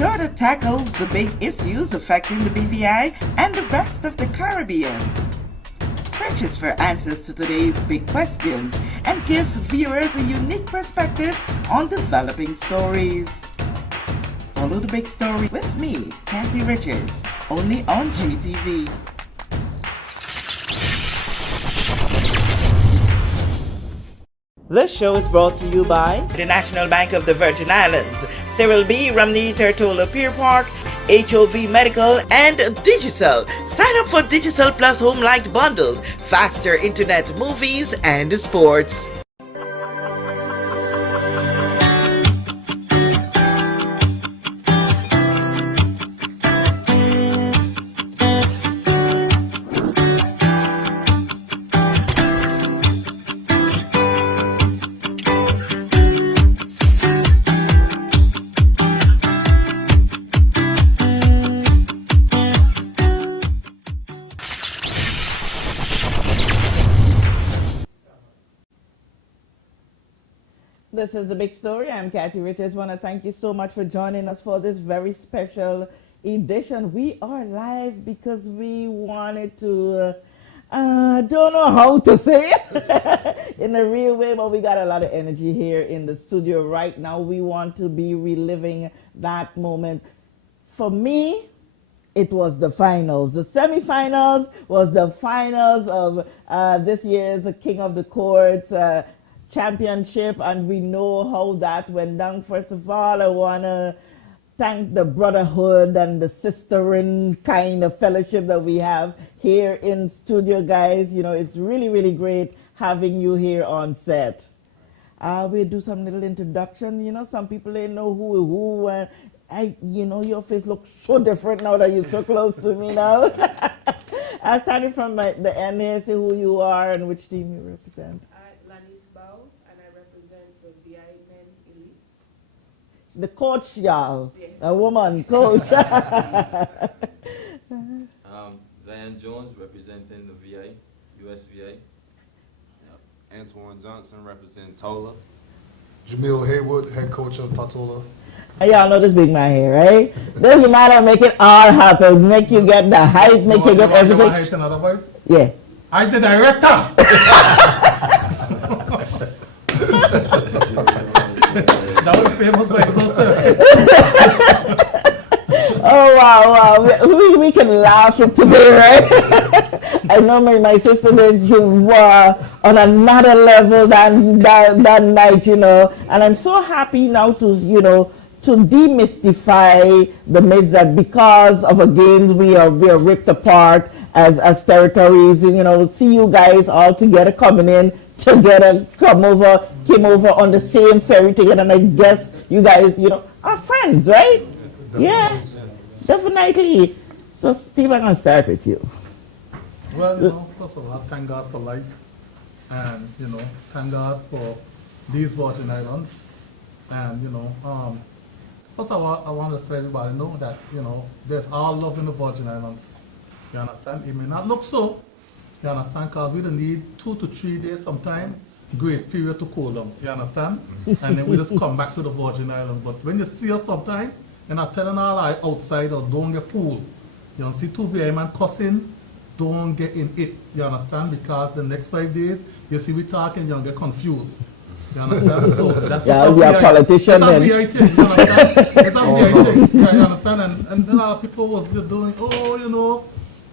show that tackles the big issues affecting the BVI and the rest of the Caribbean. Searches for answers to today's big questions and gives viewers a unique perspective on developing stories. Follow the big story with me, Kathy Richards, only on GTV. This show is brought to you by the National Bank of the Virgin Islands, Cyril B. Ramney Tertola Pier Park, HOV Medical, and Digicel. Sign up for Digicel Plus Home Light bundles, faster internet, movies, and sports. This is The Big Story. I'm Kathy Richards. I want to thank you so much for joining us for this very special edition. We are live because we wanted to, don't know how to say it in a real way, but we got a lot of energy here in the studio right now. We want to be reliving that moment. For me, it was the finals. The semifinals was the finals of this year's King of the Courts championship, and we know how that went down. First of all, I want to thank the brotherhood and the sistering kind of fellowship that we have here in studio, guys. You know, it's really, really great having you here on set. We'll do some little introduction. You know, some people they know who and you know, your face looks so different now that you're so close to me now. Starting from the end here, say who you are and which team you represent. The coach, y'all. Yeah. A woman coach. Zion Jones representing the VA, USVA. Antoine Johnson representing TOLA. Jamil Haywood, head coach of Tatola. Y'all know this big man here, right? This man will make it all happen, make you get the hype, make you get everything. Hype in other voice? Yeah. I the director. That was famous by sir. Oh wow. We can laugh it today, right? I know my sister did you were on another level than that night, you know. And I'm so happy now to, you know, to demystify the myths that because of a game we are ripped apart as territories, and you know, see you guys all together coming in together, came over on the same ferry together, and I guess you guys, you know, are friends, right? Yeah, definitely. So Steve, I'm gonna start with you. Well, you know, first of all, thank God for life, and you know, thank God for these Virgin Islands, and you know, first of all, I want to say everybody know that you know there's all love in the Virgin Islands. You understand? It may not look so. You understand? Because we don't need 2 to 3 days sometime grace period to cool down. You understand? And then we just come back to the Virgin Islands. But when you see us sometime, you're not telling all our outsiders, don't get fooled. You don't see 2 VA man cussing, don't get in it. You understand? Because the next 5 days, you see we talking, you'll get confused. You understand? So that's we are politicians then. You understand? It's a VA thing. Yeah, you understand? And a lot of people was just doing, oh, you know,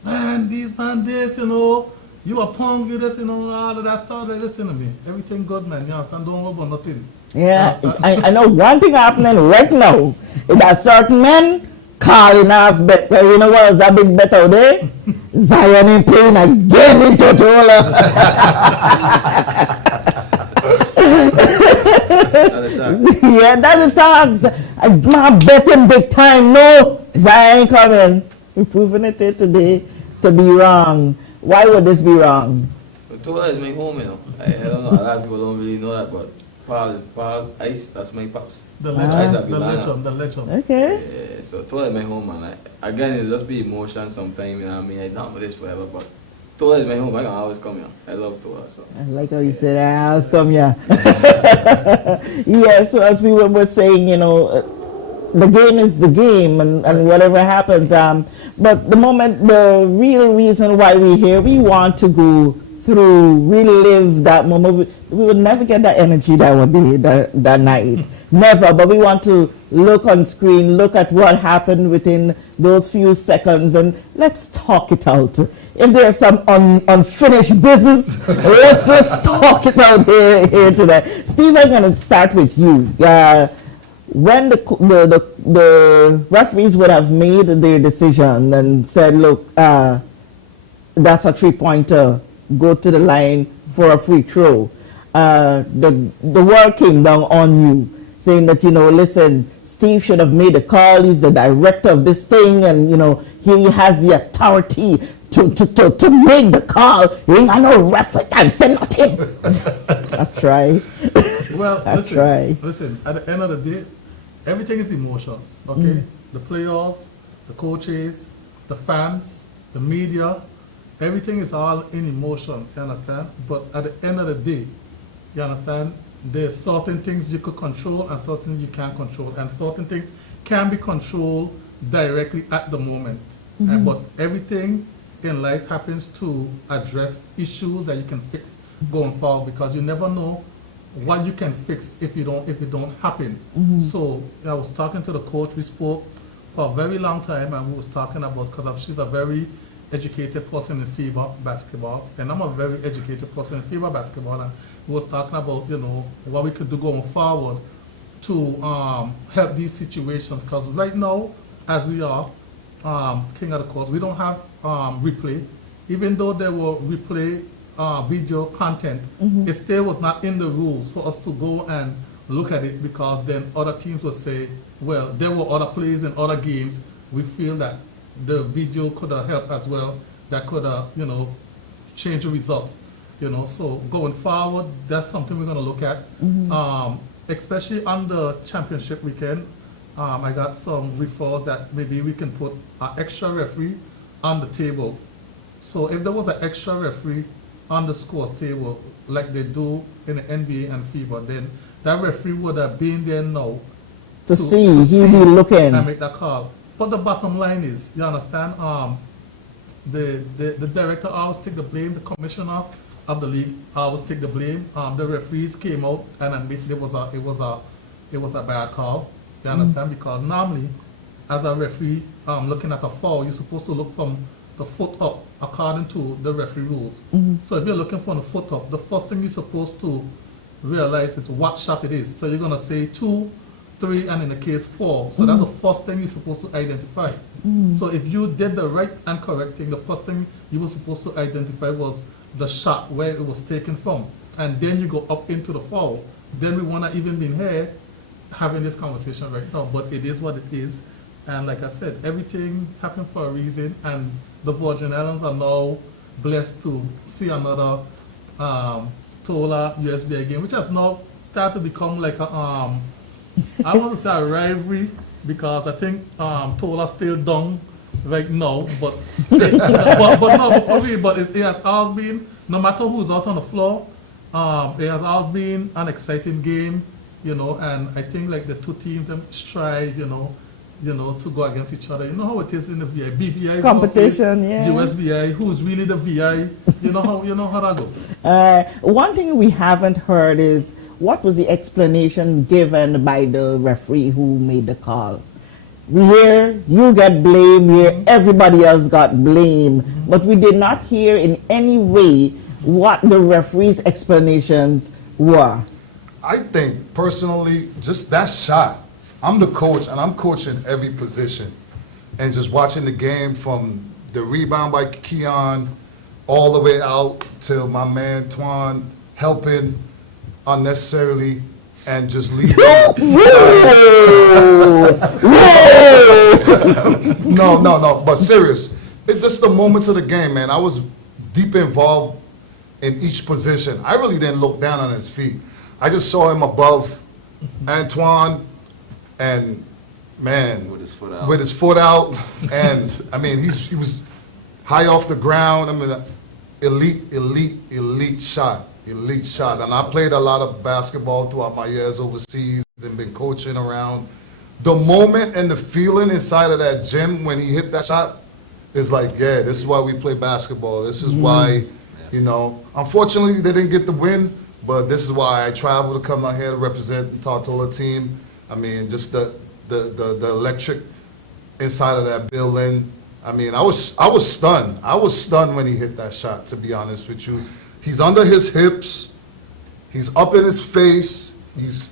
man, these man this, you know, you a punk, you this, you know, all of that stuff. They listen to me. Everything good, man. You understand? Don't worry about nothing. Yeah, I know one thing happening right now. That certain men calling off bet. Well, you know what is that big bet out there? Zion in playing again in Totola. Yeah, that's the talks. I'm betting big time. No, Zion coming. We're proving it here today to be wrong. Why would this be wrong? Totola is my home, you know. I don't know, a lot of people don't really know that, but Paul Ice, that's my pops. The legend. Okay. Yeah, so Totola is my home, man. Again, it'll just be emotion sometimes, you know what I mean? I don't know this forever, but Totola is my home. I can always come here. I love Totola. So. I like how you said, I always come here. Yeah, so as we were saying, you know, the game is the game, and whatever happens. But the real reason why we're here, we want to go through, relive that moment. We would never get that energy that was there that night. Never. But we want to look on screen, look at what happened within those few seconds, and let's talk it out. If there's some unfinished business, let's talk it out here today. Steve, I'm going to start with you. When the referees would have made their decision and said, look, that's a 3-pointer, go to the line for a free throw, the word came down on you, saying that, listen, Steve should have made the call, he's the director of this thing, and, he has the authority to make the call. He ain't got no referee, can say nothing. That's right. Well, That's right. Listen, at the end of the day, everything is emotions, okay? The players, the coaches, the fans, the media, everything is all in emotions, you understand? But at the end of the day, you understand, there's certain things you could control and certain things you can't control. And certain things can be controlled directly at the moment. But everything in life happens to address issues that you can fix going forward, because you never know what you can fix if it don't happen. So I was talking to the coach, we spoke for a very long time, and we was talking about, because she's a very educated person in FIBA basketball, and I'm a very educated person in FIBA basketball, and we was talking about, what we could do going forward to help these situations, because right now, as we are king of the court, we don't have replay. Even though there were replay video content, it still was not in the rules for us to go and look at it, because then other teams would say, well, there were other plays in other games. We feel that the video could have helped as well. That could have, change the results. So going forward, that's something we're going to look at. Especially on the championship weekend, I got some referrals that maybe we can put an extra referee on the table. So if there was an extra referee on the scores table, like they do in the NBA and FIBA, then that referee would have been there now to see, he'll be looking and make that call. But the bottom line is, you understand, the director always take the blame, the commissioner of the league always take the blame. The referees came out and admit it was a bad call. You understand? Because normally, as a referee looking at a foul, you're supposed to look from the foot up according to the referee rules. So if you're looking from the foot up, the first thing you're supposed to realize is what shot it is. So you're gonna say 2, 3, and in the case 4. So that's the first thing you're supposed to identify. So if you did the right and correct thing, the first thing you were supposed to identify was the shot, where it was taken from. And then you go up into the foul. Then we wanna even be here having this conversation right now, but it is what it is. And like I said, everything happened for a reason, and the Virgin Islands are now blessed to see another Tola USBI game, which has now started to become like a, I want to say a rivalry, because I think Tola still down right now, but it has always been, no matter who's out on the floor, it has always been an exciting game. And I think like the two teams them strive, to go against each other. You know how it is in the VI, BVI competition, yeah. USBI, who's really the VI. You know how that go. One thing we haven't heard is what was the explanation given by the referee who made the call. We hear you get blame, we hear everybody else got blame, but we did not hear in any way what the referee's explanations were. I think personally, just that shot. I'm the coach and I'm coaching every position, and just watching the game from the rebound by Keon all the way out to my man Twan helping unnecessarily and just leaving. No, but serious. It's just the moments of the game, man. I was deep involved in each position. I really didn't look down on his feet. I just saw him above Antoine, and man, with his foot out, and I mean he was high off the ground. I mean, elite shot, and I played a lot of basketball throughout my years overseas and been coaching around the moment and the feeling inside of that gym when he hit that shot is like, yeah, this is why we play basketball. This is why, you know, unfortunately they didn't get the win, but this is why I travel to come out here to represent the Tortola team. I mean, just the electric inside of that building. I mean, I was stunned. I was stunned when he hit that shot, to be honest with you. He's under his hips. He's up in his face. He's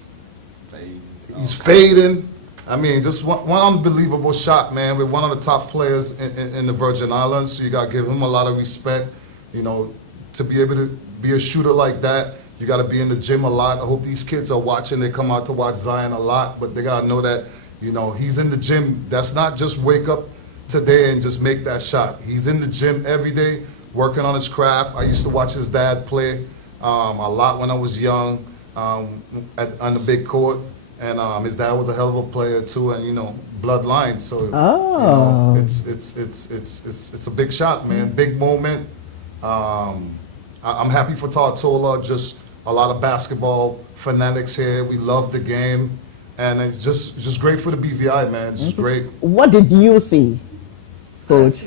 fading. I mean, just one unbelievable shot, man, with one of the top players in the Virgin Islands. So you got to give him a lot of respect. You know, to be able to be a shooter like that, you got to be in the gym a lot. I hope these kids are watching. They come out to watch Zion a lot, but they got to know that, you know, he's in the gym. That's not just wake up today and just make that shot. He's in the gym every day working on his craft. I used to watch his dad play a lot when I was young on the big court. And his dad was a hell of a player too, and you know, bloodline. So you know, it's a big shot, man. Big moment. I'm happy for Tortola. Just a lot of basketball fanatics here. We love the game, and it's just great for the BVI, man. It's just great. What did you see, Coach?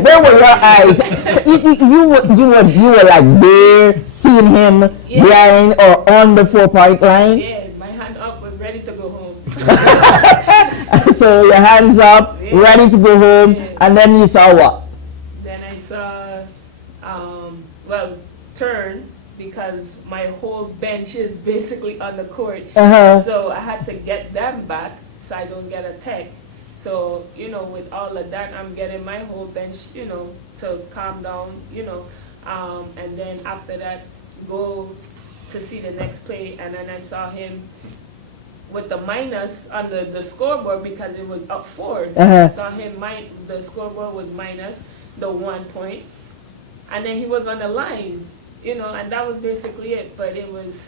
Where were your eyes? You were like there, seeing him behind or on the 4-point line? Yeah, my hand up, was ready to go home. So your hands up, ready to go home, and then you saw what? Then I saw, turn, because my whole bench is basically on the court. So I had to get them back so I don't get a tech. So, you know, with all of that, I'm getting my whole bench, you know, to calm down, you know, and then after that, go to see the next play, and then I saw him with the minus on the scoreboard because it was up 4. I saw him, the scoreboard was minus the 1 point, and then he was on the line, you know, and that was basically it, but it was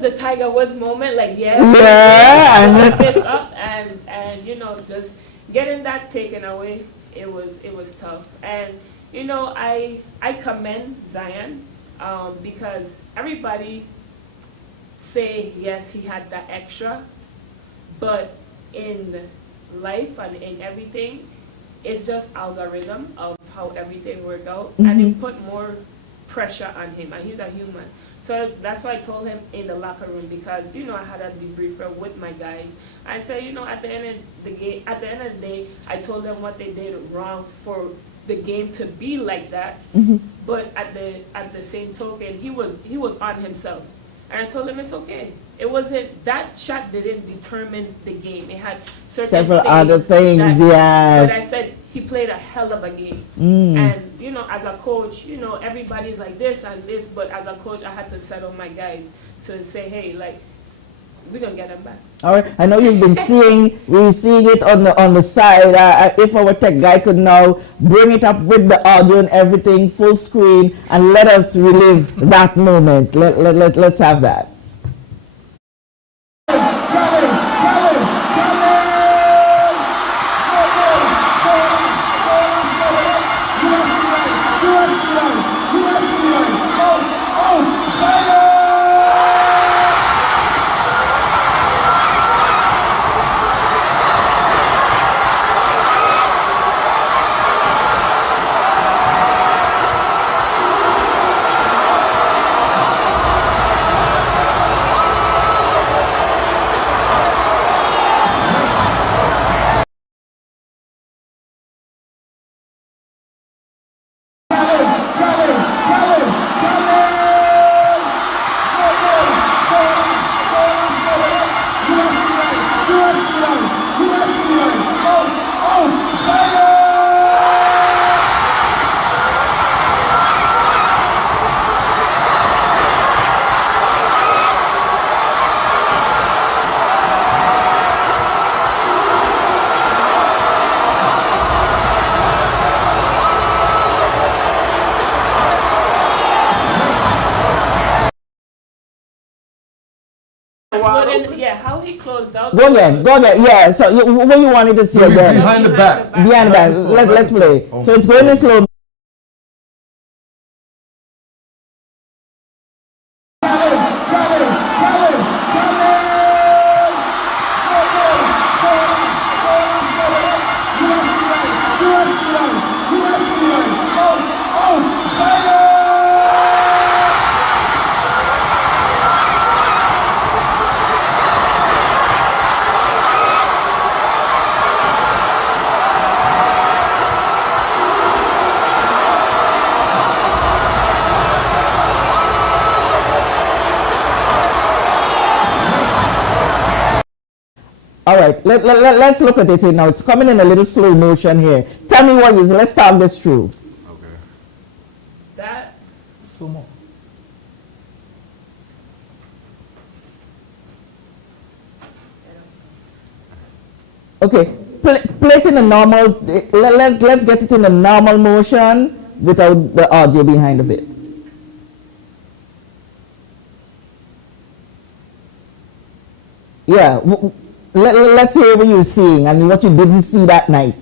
the Tiger Woods moment, like, and this up, and you know, just getting that taken away, it was tough. And you know, I commend Zion because everybody say yes, he had that extra, but in life and in everything, it's just algorithm of how everything worked out, and it put more pressure on him, and he's a human. So that's why I told him in the locker room, because, you know, I had a debriefer with my guys. I said, you know, at the end of the day, I told them what they did wrong for the game to be like that. But at the same token, he was on himself. And I told him it's okay. It wasn't, that shot didn't determine the game. It had several other things, yes. But I said he played a hell of a game. And, you know, as a coach, you know, everybody's like this and this, but as a coach, I had to settle my guys to say, hey, like, we're going to get them back. All right. I know you've been we're seeing it on the side. If our tech guy could now bring it up with the audio and everything, full screen, and let us relive that moment. Let's have that. How he closed out. Go again. Yeah. So what you wanted to see again? Behind the back. Behind the back. Let's play. So it's going in slow. Kevin! let's look at it here now. It's coming in a little slow motion here. Tell me what is. Let's talk this through. Okay. That Sumo. Okay, play it in a normal. Let's get it in a normal motion without the audio behind of it. Yeah, let's hear what you were seeing and what you didn't see that night.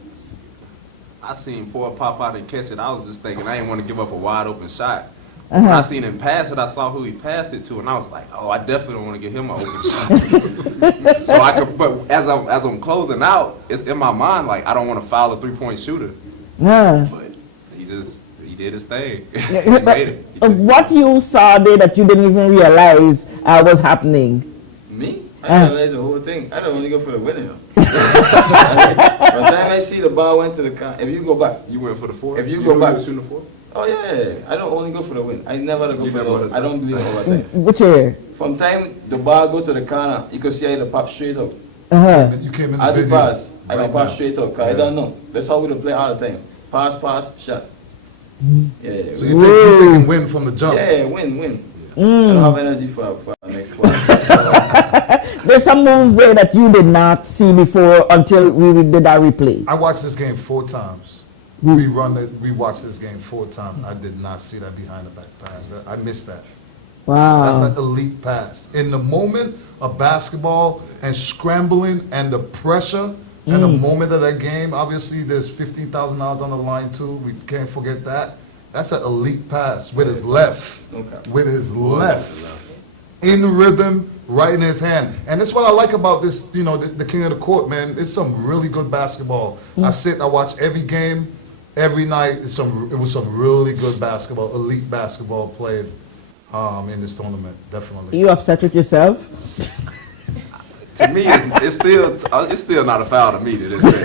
I seen Ford pop out and catch it. I was just thinking I didn't want to give up a wide open shot. When I seen him pass it, I saw who he passed it to, and I was like, "Oh, I definitely don't want to give him an open shot." So I could, but as I'm closing out, it's in my mind like I don't want to foul a 3-point shooter. Yeah. But he did his thing. He made it. He did. What you saw there that you didn't even realize was happening? Me? I realized the whole thing. I don't only go for the winner. By the time I see the ball went to the car, if you go back, You went for the 4. If you go back- shooting the 4. oh yeah, I don't only go for the win. I never go You for never the go win. to I don't believe in overtime. Which area? From time the ball go to the corner, you can see how the pop straight out. You came in the As we video. pass, I right can pass now. straight out, cause I Yeah. don't know. That's how we do play all the time. Pass, shot. Yeah, So you think you win from the jump? yeah, win. I don't have energy for next quarter. There's some moves there that you did not see before until we did our replay. I watched this game 4 times. We watched this game 4 times. I did not see that behind the back pass. I missed that. Wow. That's an elite pass. In the moment of basketball and scrambling and the pressure and the moment of that game, obviously there's $15,000 on the line too. We can't forget that. That's an elite pass with his left. Okay. With his left. In rhythm, right in his hand. And that's what I like about this, you know, the king of the court, man. It's some really good basketball. I watch every game, every night. It was some really good basketball, elite basketball played in this tournament, definitely. You upset with yourself? To me, it's still not a foul to me to this day.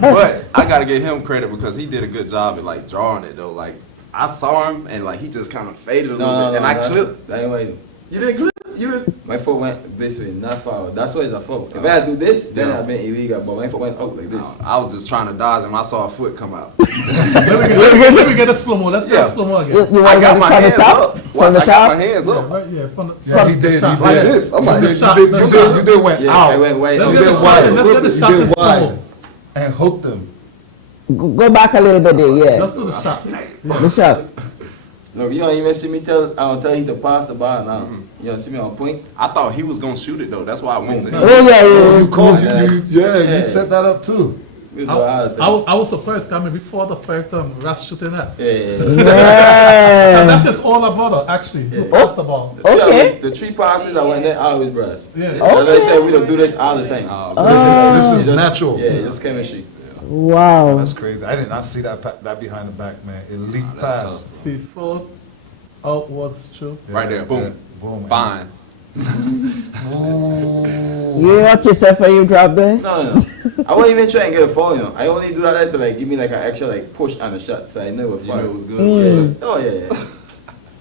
But I gotta give him credit because he did a good job at like drawing it though. Like I saw him and like he just kind of faded a little bit, and I clipped. That ain't what I do. You didn't clip? You didn't? My foot went this way, not foul. That's why it's a foul. If I do this, then Yeah. I've been illegal. But my foot went out like this. I was just trying to dodge him. I saw a foot come out. Let me get a slow mo. Let's get Yeah. a slow mo again. You I want to got get my from the hands top? up. From Watch, the I got top? my hands Yeah, up. right, yeah, from the, Yeah, he the did. shot. He Like did. this. I'm like, You shot, did. the You shot. did went Yeah, out. I went wide Let's out. get You the did shot wide. in. Let's get the You shot in did slow wide mo. and hooked him. Go back a little bit there, yeah. Let's do the shot. The shot. Look, you don't even see me tell him to pass the ball now. You don't see me on point. I thought he was gonna shoot it though. That's why I went to him. Oh, yeah, Oh, yeah. you called, Yeah. you set that up too. We do all the time. I was surprised coming before the first time Ras shooting that. Yeah. And Yeah. that's his older brother, actually, who passed the ball. Okay. The 3 passes I went there always brass. Yeah. So as I said, we don't do this all the time. So This is Just- natural. Yeah, just chemistry. Wow. That's crazy. I did not see that behind the back, man. Elite that's pass. tough. See, 4 out was true. Yeah, Right there, boom. yeah, boom. man. Fine. Ooh. You watch yourself when you drop there? No. I won't even try and get a foul, you know. I only do that to like give me like an extra like push on the shot, so I know it was You fun. knew it was good. Yeah. Oh yeah.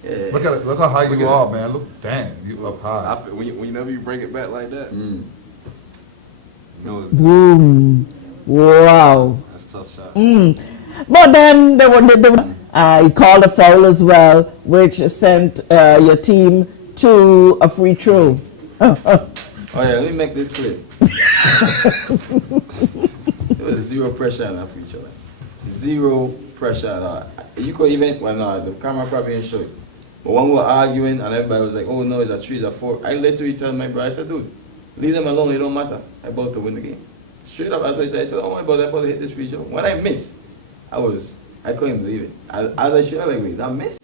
Yeah. Look at it. Look how high Look you at are, man. Look, damn, you up I high. feel, whenever you bring it back like that, you know it's, Boom. Wow. that's a tough shot. But then he called a foul as well, which sent your team to a free throw. Oh yeah, let me make this clear. There was zero pressure on that free throw. Zero pressure at all. You could even, well no, the camera probably didn't show it. But when we were arguing and everybody was like, oh no, it's a 3, it's a 4. I literally told my brother, I said, dude, leave them alone, it don't matter. I'm about to win the game. Straight up, I said, oh my brother, I'm about to hit this free throw. When I missed, I couldn't believe it. As I should have like, wait, that missed?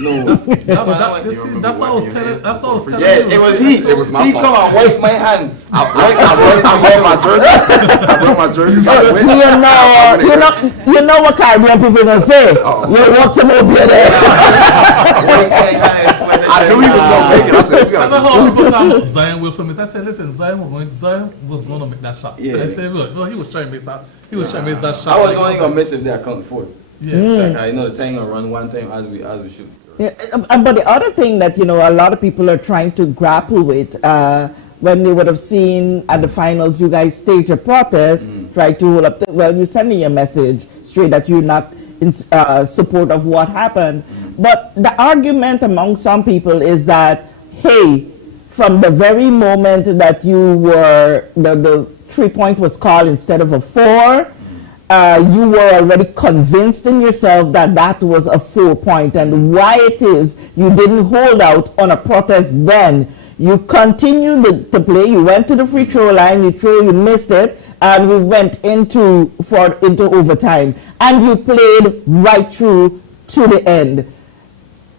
No. That's what I was telling. That's what I was telling Yeah, you. it was he. It was my He fault. come and wipe my hand. I brought my jersey. I brought my jersey. You know what Caribbean people gonna say? You walk some over there. I knew he was gonna make it. I said, we I gotta know do how something. people talk about Zion will for me. I said, listen, Zion was going to make that shot. Yeah. I said, look, no, he was trying to make that. He was trying to make that I shot. was Like, only gonna miss if they account for it. Yeah. Like, I know the time gonna run one time as we shoot. Yeah, but the other thing that a lot of people are trying to grapple with when they would have seen at the finals you guys stage a protest, try to hold up, well, you're sending a message straight that you're not in support of what happened. But the argument among some people is that, hey, from the very moment that you were, the 3-point was called instead of a 4, you were already convinced in yourself that that was a 4-point, and why it is you didn't hold out on a protest then. You continued to play, you went to the free throw line, you missed it, and we went into overtime, and you played right through to the end.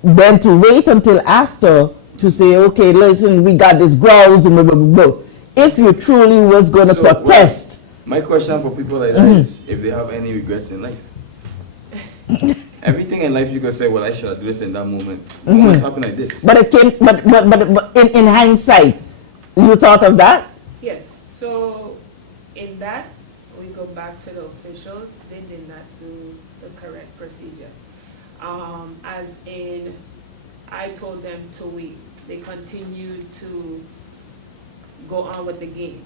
Then to wait until after to say, okay, listen, we got this grounds, and blah, blah, blah, blah. If you truly was going to protest. My question for people like that is if they have any regrets in life. Everything in life you could say, well, I should have done this in that moment. Moments happen like this. But it came, but in hindsight, you thought of that? Yes. So in that, we go back to the officials. They did not do the correct procedure. As in, I told them to wait. They continued to go on with the game.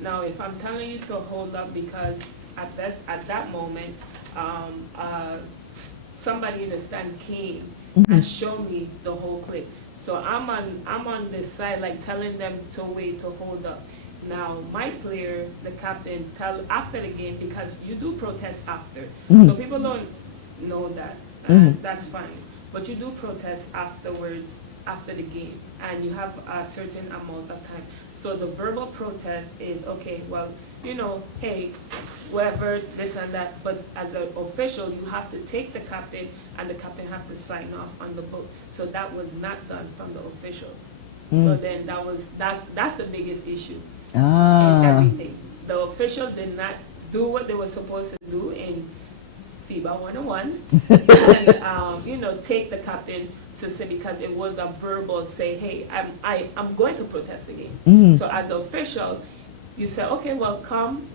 Now, if I'm telling you to hold up because at that moment, somebody in the stand came and showed me the whole clip. So I'm on this side, like telling them to wait, to hold up. Now, my player, the captain, tell after the game, because you do protest after. So people don't know that, and that's fine. But you do protest afterwards, after the game, and you have a certain amount of time. So the verbal protest is, okay, well, you know, hey, whatever, this and that, but as an official, you have to take the captain, and the captain have to sign off on the book. So that was not done from the officials. So then that's the biggest issue in everything. The officials did not do what they were supposed to do in FIBA 101, and you know, take the captain to say, because it was a verbal say, hey, I'm going to protest the game. So as the official, you say, okay, well, come,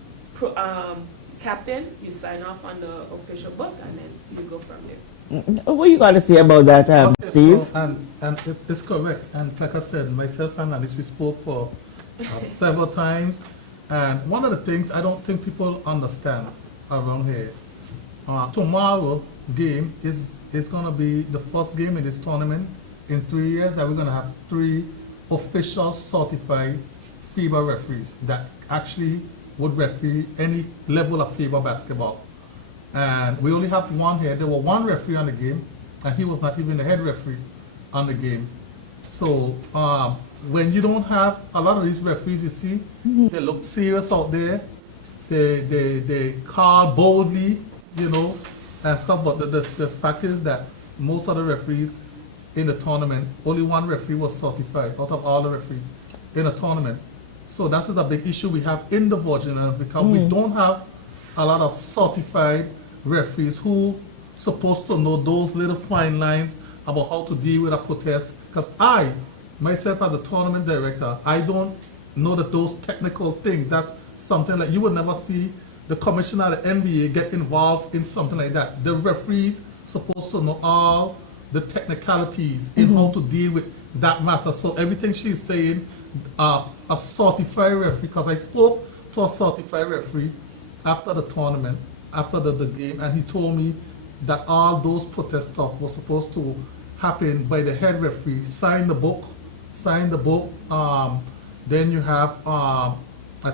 captain, you sign off on the official book, and then you go from there. What you got to say about that, Okay, Steve? so, and it's correct. And like I said, myself and Alice, we spoke for several times. And one of the things I don't think people understand around here, tomorrow game is going to be the first game in this tournament in 3 years that we're going to have 3 official certified FIBA referees that actually would referee any level of FIBA basketball. And we only have one here. There was one referee on the game, and he was not even the head referee on the game. So when you don't have a lot of these referees, you see, they look serious out there. They call boldly, you know, and stuff. But the fact is that most of the referees in the tournament, only one referee was certified out of all the referees in the tournament. So that is a big issue we have in the Virgin Islands, because we don't have a lot of certified referees who supposed to know those little fine lines about how to deal with a protest. Because I, myself as a tournament director, I don't know that those technical things, that's something like you would never see the commissioner of the NBA get involved in something like that. The referees supposed to know all the technicalities in how to deal with that matter. So everything she's saying, a certified referee, because I spoke to a certified referee after the tournament, after the game, and he told me that all those protest stuff was supposed to happen by the head referee, sign the book, then you have, I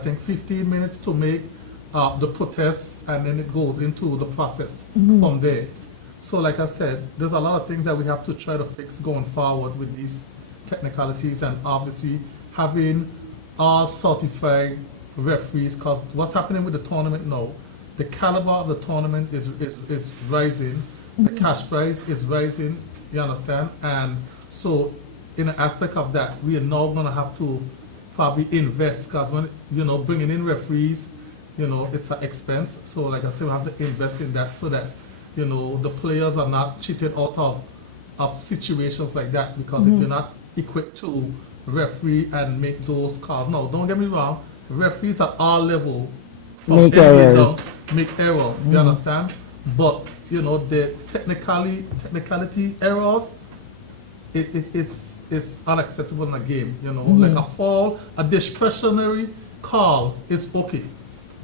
think 15 minutes to make the protests, and then it goes into the process from there. So like I said, there's a lot of things that we have to try to fix going forward with these technicalities, and obviously having all certified referees, because what's happening with the tournament now, the caliber of the tournament is rising, the cash prize is rising, you understand? And so in an aspect of that, we are now going to have to probably invest, because when, you know, bringing in referees, you know, it's an expense. So like I said, we have to invest in that so that, you know, the players are not cheated out of situations like that, because if you're not equipped to referee and make those calls. No, don't get me wrong, referees at all levels make errors. Make errors, you understand? But, you know, the technicality errors, it's is unacceptable in a game. You know, like a foul, a discretionary call is okay,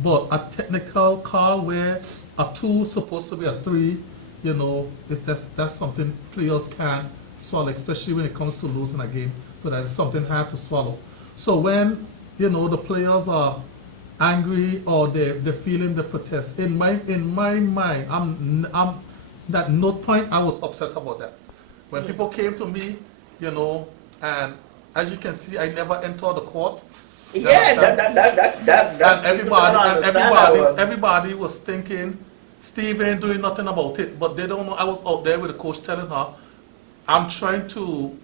but a technical call where a 2 supposed to be a 3, you know, that's something players can't swallow, especially when it comes to losing a game. So that is something hard to swallow. So when, you know, the players are angry or they're feeling the protest, in my mind, I'm that note point, I was upset about that. When people came to me, you know, and as you can see, I never entered the court. Yeah, And everybody was thinking, Steve ain't doing nothing about it, but they don't know. I was out there with the coach telling her, I'm trying to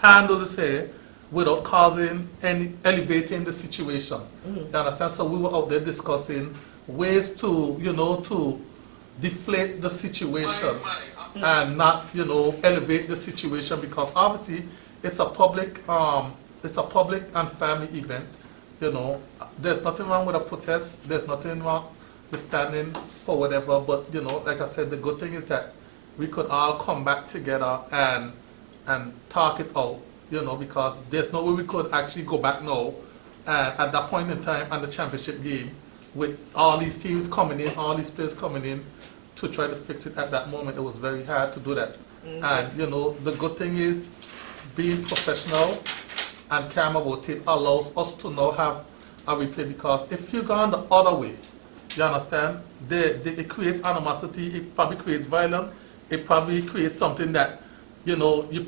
handle this here without causing any elevating the situation. You understand? So we were out there discussing ways to, you know, to deflate the situation and not, you know, elevate the situation, because obviously it's a public and family event. You know, there's nothing wrong with a protest. There's nothing wrong with standing for whatever. But you know, like I said, the good thing is that we could all come back together and talk it out. You know, because there's no way we could actually go back now at that point in time and the championship game with all these teams coming in, all these players coming in to try to fix it at that moment. It was very hard to do that. And you know, the good thing is being professional and calm about it allows us to now have a replay, because if you gone the other way, you understand, it creates animosity, it probably creates violence, it probably creates something that, you know, the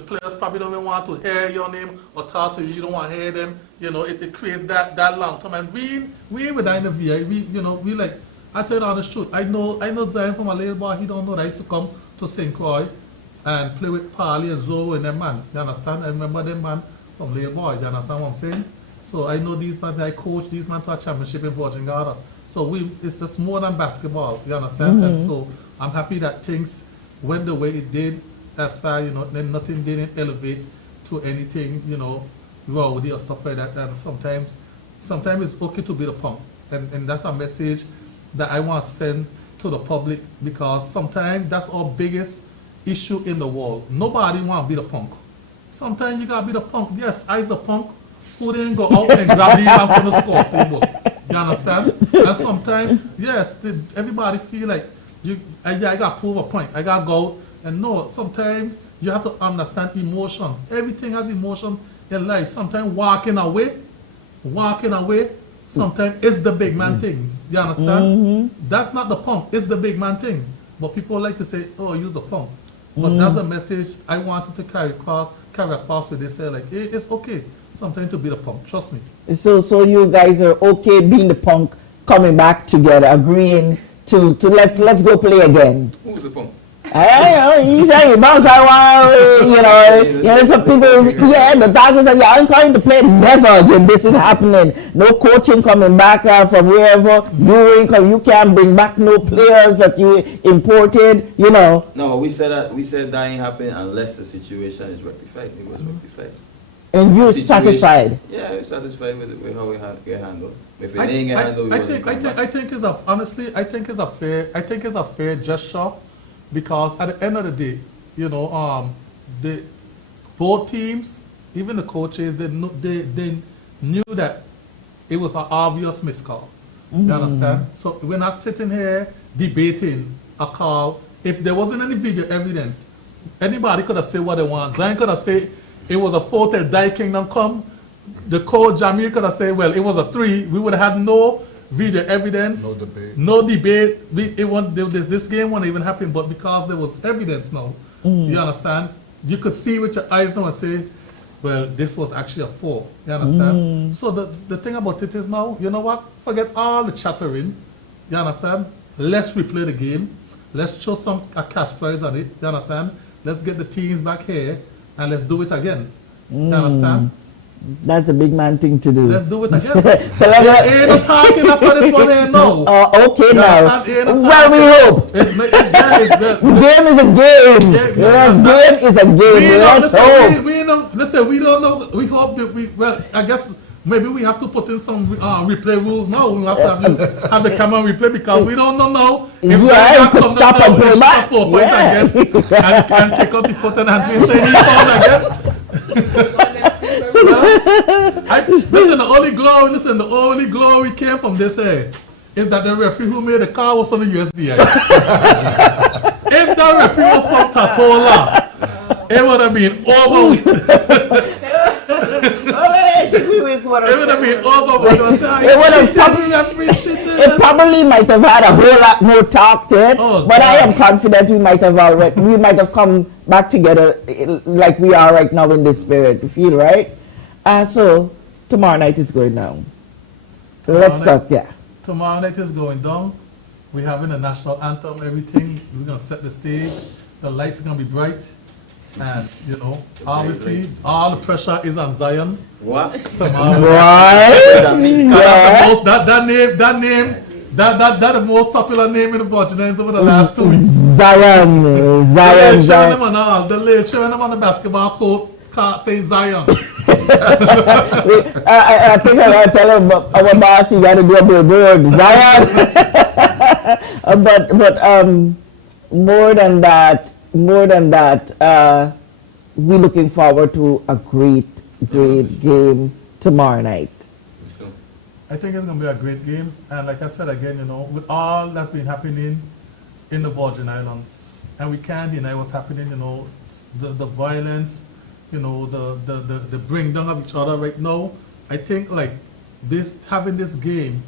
players probably don't even want to hear your name or talk to you. You don't want to hear them. You know, it creates that long term. And we ain't with INFVI. You know, we like, I tell you the honest truth. I know Zion from a little boy. He don't know that I used to come to St. Croix and play with Parley and Zoe and them man. You understand? I remember them man from little boys. You understand what I'm saying? So I know these men. I coach these men to a championship in Virgin Garden. So it's just more than basketball. You understand? And so I'm happy that things went the way it did. As far, you know, then nothing didn't elevate to anything, you know, rowdy or stuff like that. And sometimes it's okay to be the punk. And that's a message that I want to send to the public, because sometimes that's our biggest issue in the world. Nobody want to be the punk. Sometimes you got to be the punk. Yes, I's a punk who didn't go out and grab the man from the score table. You understand? And sometimes, yes, everybody feel like, I got to prove a point. I got to go. And no, sometimes you have to understand emotions. Everything has emotion in life. Sometimes walking away, sometimes it's the big man thing. You understand? That's not the punk, it's the big man thing. But people like to say, oh, use the punk. But that's a message I wanted to carry across with this. Say like, it's okay sometimes to be the punk, trust me. So you guys are okay being the punk, coming back together, agreeing to let's go play again. Who's the punk? He said he bounce around, you know, some people, the doctors said, I'm going to play never again. This is happening. No coaching coming back from wherever. You can't bring back no players that you imported, you know. No, we said that ain't happen unless the situation is rectified. It was rectified. And you're satisfied? Yeah, we're satisfied with how we get handled. If it I ain't get handled, think it's a fair gesture. Because at the end of the day, you know, both teams, even the coaches, they knew that it was an obvious miscall. You understand? So we're not sitting here debating a call. If there wasn't any video evidence, anybody could have said what they want. Zion could have said it was a 4 till Die Kingdom come. The coach Jamil could have said, well, it was a 3. We would have had no video evidence, no debate. This game won't even happen, but because there was evidence now, you understand, you could see with your eyes now and say, well, this was actually a 4. You understand? So the thing about it is now, you know what? Forget all the chattering. You understand? Let's replay the game. Let's show a cash prize on it. You understand? Let's get the teams back here and let's do it again. You understand? That's a big man thing to do. Let's do it again. Ain't no talking after this one, ain't no. Okay now. Well, we hope. Game is a game. Game is a game. Let's hope. We don't know. We hope that I guess maybe we have to put in some replay rules now. We have to have the camera replay because we don't know now if you could stop and play back. 4 points again and take out the foot and twist any foul again. Listen, the only glory came from this is that the referee who made the call was on the USB. If the referee was from Tatola, it would have been over with. It probably might have had a whole lot more talk to it, but I am confident we might have come back together like we are right now in this spirit. You feel right? So tomorrow night is going down. Let's start. Yeah. Tomorrow night is going down. We're having a national anthem, everything. We're gonna set the stage. The lights are gonna be bright. And obviously, all the pressure is on Zion. What? Tomorrow. Right? That name, the most popular name in the Virginians over the last 2 weeks. Zion. Showing them on all. The late showing them on the basketball court. Can't say Zion. I think I gotta tell him our boss you gotta do a billboard. Zion. but more than that, we're looking forward to a great game tomorrow night. I think it's going to be a great game. And like I said again, with all that's been happening in the Virgin Islands, and we can't deny what's happening, the violence, the bring down of each other right now. I think like having this game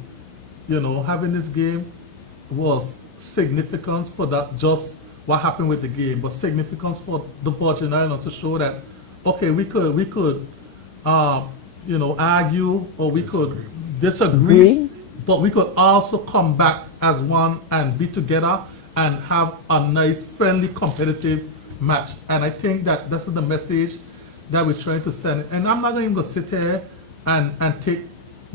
was significant for that, just what happened with the game, but significance for the Virgin Islands to show that, okay, we could argue or we could disagree, but we could also come back as one and be together and have a nice, friendly, competitive match. And I think that this is the message that we're trying to send. And I'm not even going to sit here and take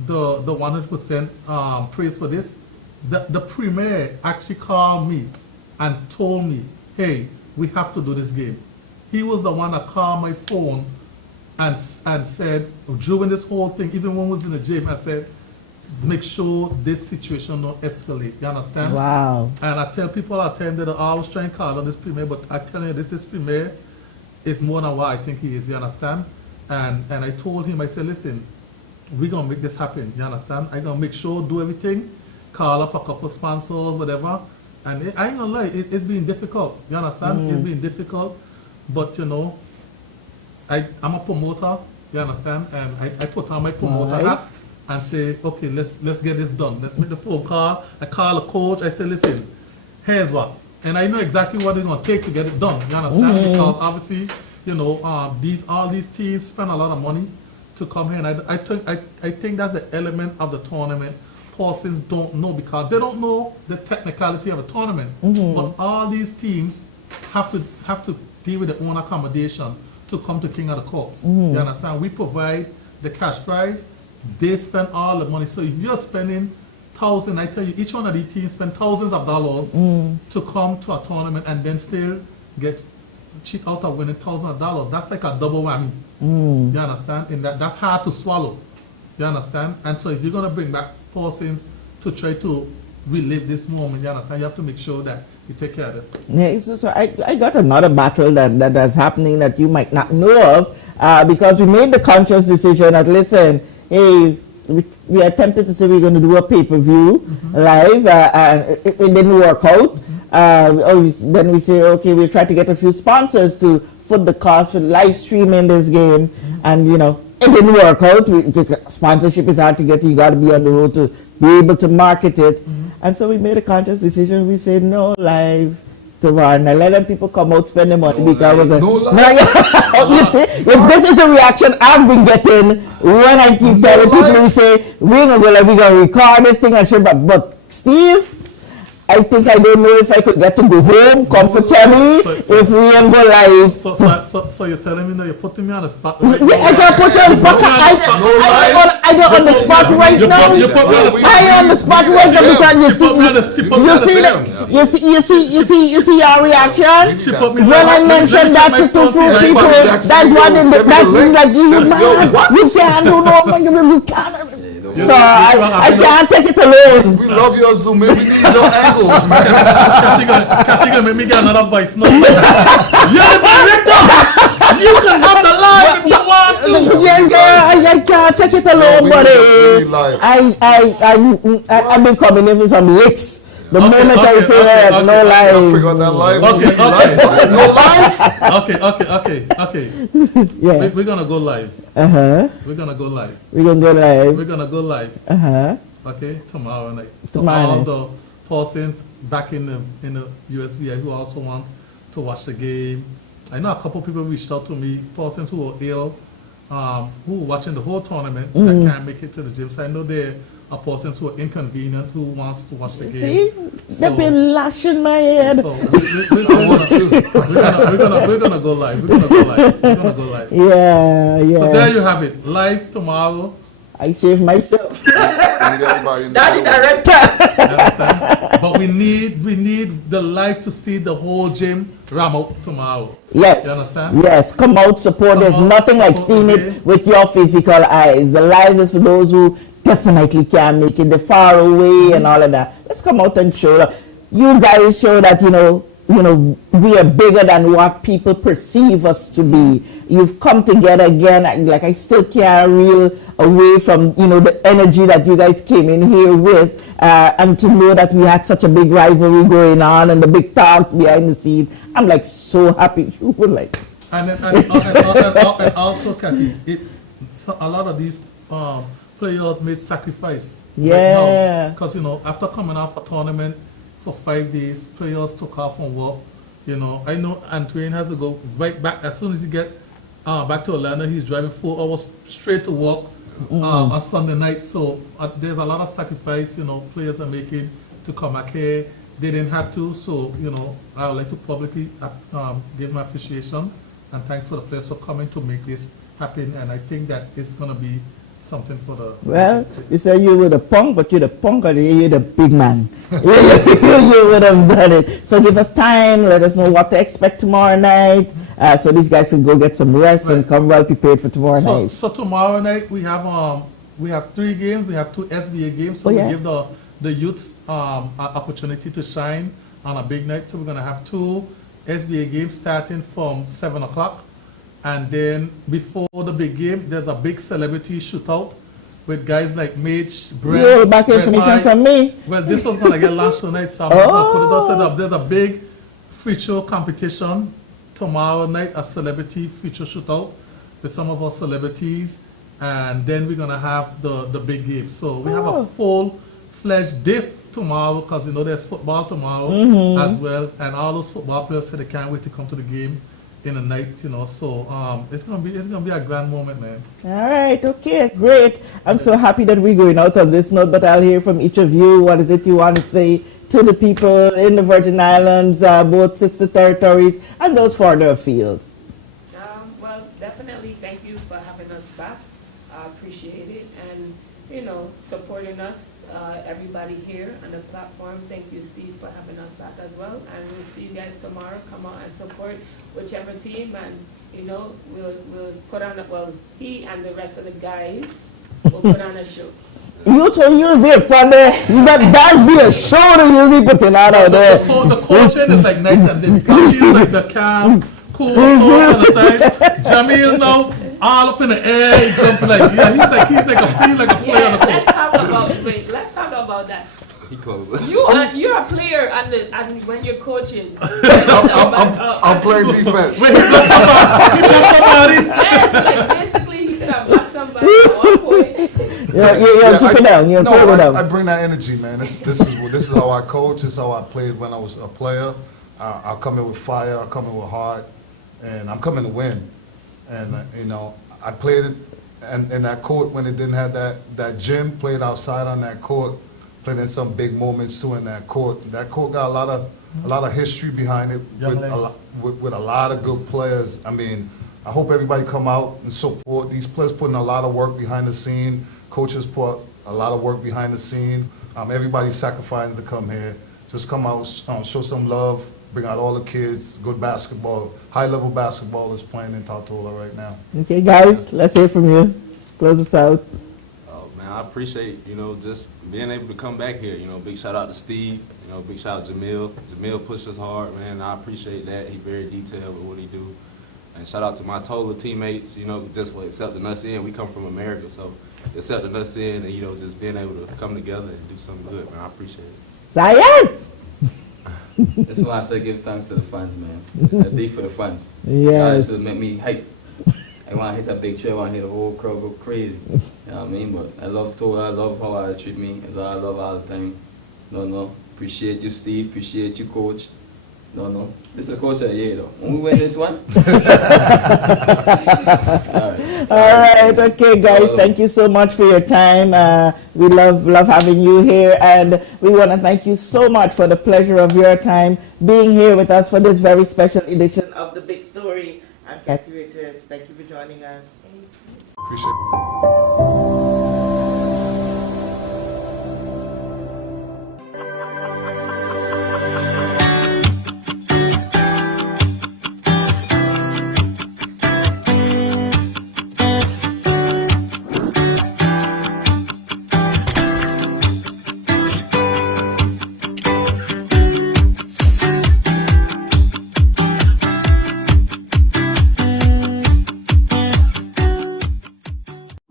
the 100% praise for this. The premier actually called me and told me, hey, we have to do this game. He was the one that called my phone and said, during this whole thing, even when we was in the gym, I said, make sure this situation don't escalate. You understand? Wow. And I tell people all the time that I always try and call on this premier, but I tell you this premier is more than what I think he is. You understand? And I told him, I said, listen, we're going to make this happen. You understand? I'm going to make sure, do everything, call up a couple sponsors, whatever. And I ain't gonna lie, it's been difficult. You understand? It's been difficult, but I'm a promoter. You understand? And I put on my promoter hat and say, okay, let's get this done. Let's make the phone call. I call the coach. I say, listen, here's what, and I know exactly what it's gonna take to get it done. You understand? Because obviously, all these teams spend a lot of money to come here, and I think that's the element of the tournament. Persons don't know because they don't know the technicality of a tournament. But all these teams have to deal with their own accommodation to come to King of the Courts. You understand? We provide the cash prize. They spend all the money. So if you're spending thousands, I tell you, each one of these teams spend thousands of dollars to come to a tournament and then still get cheat out of winning thousands of dollars. That's like a double whammy. You understand? And that's hard to swallow. You understand? And so if you're gonna bring back persons to try to relive this moment, you understand? You have to make sure that you take care of it. Yeah, so I got another battle that is happening that you might not know of, because we made the conscious decision that, listen, hey, we attempted to say we're going to do a pay-per-view live, and it didn't work out. Then we say, okay, we'll try to get a few sponsors to foot the cost for live streaming this game, and it didn't work out. Sponsorship is hard to get. You got to be on the road to be able to market it. And so we made a conscious decision. We said no live tomorrow. Now let them people come out, spend the money. Because listen, if this is the reaction I've been getting when I keep telling people, we say we're gonna record this thing and shit. But Steve, I think I don't know if I could get to go home comfortably if we ain't go live. So you're telling me now you're putting me on the spot right Yeah, now? I can't put you on the spot. I don't on the spot right now. You put me on the spot. I on the spot right now because you see your reaction when I mentioned that to two people. That's what that's like you mad. You can't do no, you can't. So I can't take it alone. We love your Zoom, man. We need your angles, man. Cathy gonna make me get another voice note. You're the director. You can have the live if you want to. Yeah, I can't take it alone, but I've been coming in for some licks. The moment I say no live. I forgot that live. No live. Okay. Yeah. We're gonna go live. We're gonna go live. We're gonna go live. We're gonna go live. Okay, tomorrow night. Tomorrow all night. the persons back in the USVI who also want to watch the game. I know a couple people reached out to me, persons who were ill, who were watching the whole tournament that can't make it to the gym. So I know there are persons who are inconvenient who wants to watch the game. See, they've been lashing my head. So we're gonna go live. We're gonna go live. Yeah. So there you have it. Live tomorrow. I saved myself. Daddy director. Understand? But we need the live to see the whole gym ram out tomorrow. Yes. You understand? Yes. Come out, support. There's nothing like seeing it with your physical eyes. The live is for those who definitely can't make it. They're far away and all of that. Let's come out and show. You guys show that we are bigger than what people perceive us to be. You've come together again. Like I still can't reel away from the energy that you guys came in here with, and to know that we had such a big rivalry going on and the big talks behind the scene. I'm like so happy. You were like, and also, Cathy, a lot of these players made sacrifice. Yeah. Because after coming off a tournament for 5 days, players took off from work. I know Antoine has to go right back as soon as he get back to Orlando. He's driving 4 hours straight to work on Sunday night. So there's a lot of sacrifice players are making to come back here. They didn't have to, so I would like to publicly give my appreciation and thanks for the players for coming to make this happen. And I think that it's gonna be something for the. Well, you say you were the punk, but you're the punk, or you're the big man. You would have done it. So give us time. Let us know what to expect tomorrow night, so these guys can go get some rest and come well prepared for tomorrow night. So tomorrow night we have 3 games. We have 2 SBA games. So we give the youths an opportunity to shine on a big night. So we're gonna have 2 SBA games starting from 7 o'clock. And then before the big game, there's a big celebrity shootout with guys like Mitch, Brent. You back information from me. Well, this was going to get launched tonight, so I'm just going to put it outside. There's a big feature competition tomorrow night, a celebrity feature shootout with some of our celebrities. And then we're going to have the big game. So we have a full-fledged diff tomorrow because, there's football tomorrow as well. And all those football players said they can't wait to come to the game in the night, so it's gonna be a grand moment, man. All right, okay, great. I'm so happy that we're going out on this note, but I'll hear from each of you. What is it you want to say to the people in the Virgin Islands, both sister territories and those further afield? Well, definitely thank you for having us back. I appreciate it, and supporting us, everybody here on the platform. Thank you, Steve, for having us back as well, and we'll see you guys tomorrow. Come out and support whichever team, and we'll put on he and the rest of the guys will put on a show. You'll be a fun there. That's be a show that you'll be putting out there. The coaching is like night and day because she's like the calm, cool on the side. Jamil now all up in the air, jumping like he's like a player on the court. Let's talk about that. You're a player and when you're coaching. I'm playing defense. Wait, he blocked somebody. Yes, like basically he could have blocked somebody at one point. Keep it down. Pull it down. I bring that energy, man. This is how I coach. This is how I played when I was a player. I'll come in with fire. I'll come in with heart, and I'm coming to win. And I played it in that court when it didn't have that gym. Played outside on that court played in some big moments too in that court. That court got a lot of history behind it with a lot of good players. I mean, I hope everybody come out and support. These players putting a lot of work behind the scene. Coaches put a lot of work behind the scene. Everybody's sacrificing to come here. Just come out, show some love, bring out all the kids. Good basketball, high-level basketball is playing in Tortola right now. Okay, guys, let's hear from you. Close us out. Oh, man, I appreciate, just being able to come back here. Big shout out to Steve. Big shout out to Jamil. Jamil pushed us hard, man. I appreciate that. He very detailed with what he do. And shout out to my Tola teammates, just for accepting us in. We come from America, so accepting us in and, just being able to come together and do something good, man. I appreciate it. Zion! That's why I say give thanks to the fans, man. A day for the fans. Yes. It make me hype. I want to hit that big chair, I want to hit the whole crowd go crazy. You know what I mean? But I love Tola, I love how I treat me. That's all I love all the time. No. Appreciate you, Steve. Appreciate you, coach. No. This is the coach of the year, though. When we win this one? All right. Okay, guys. Thank you so much for your time. We love having you here, and we want to thank you so much for the pleasure of your time being here with us for this very special edition of The Big Story. I'm Kathy Richards. Thank you for joining us. Appreciate it.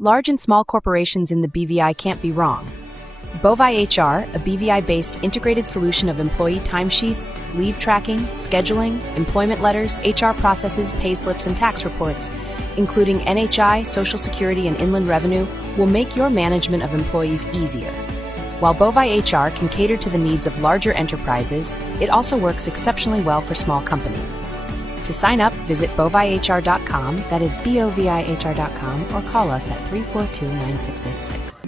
Large and small corporations in the BVI can't be wrong. Bovi HR, a BVI-based integrated solution of employee timesheets, leave tracking, scheduling, employment letters, HR processes, pay slips, and tax reports, including NHI, Social Security, and Inland Revenue, will make your management of employees easier. While Bovi HR can cater to the needs of larger enterprises, it also works exceptionally well for small companies. To sign up, visit bovihr.com, that is BOVIHR.com, or call us at 342-9686.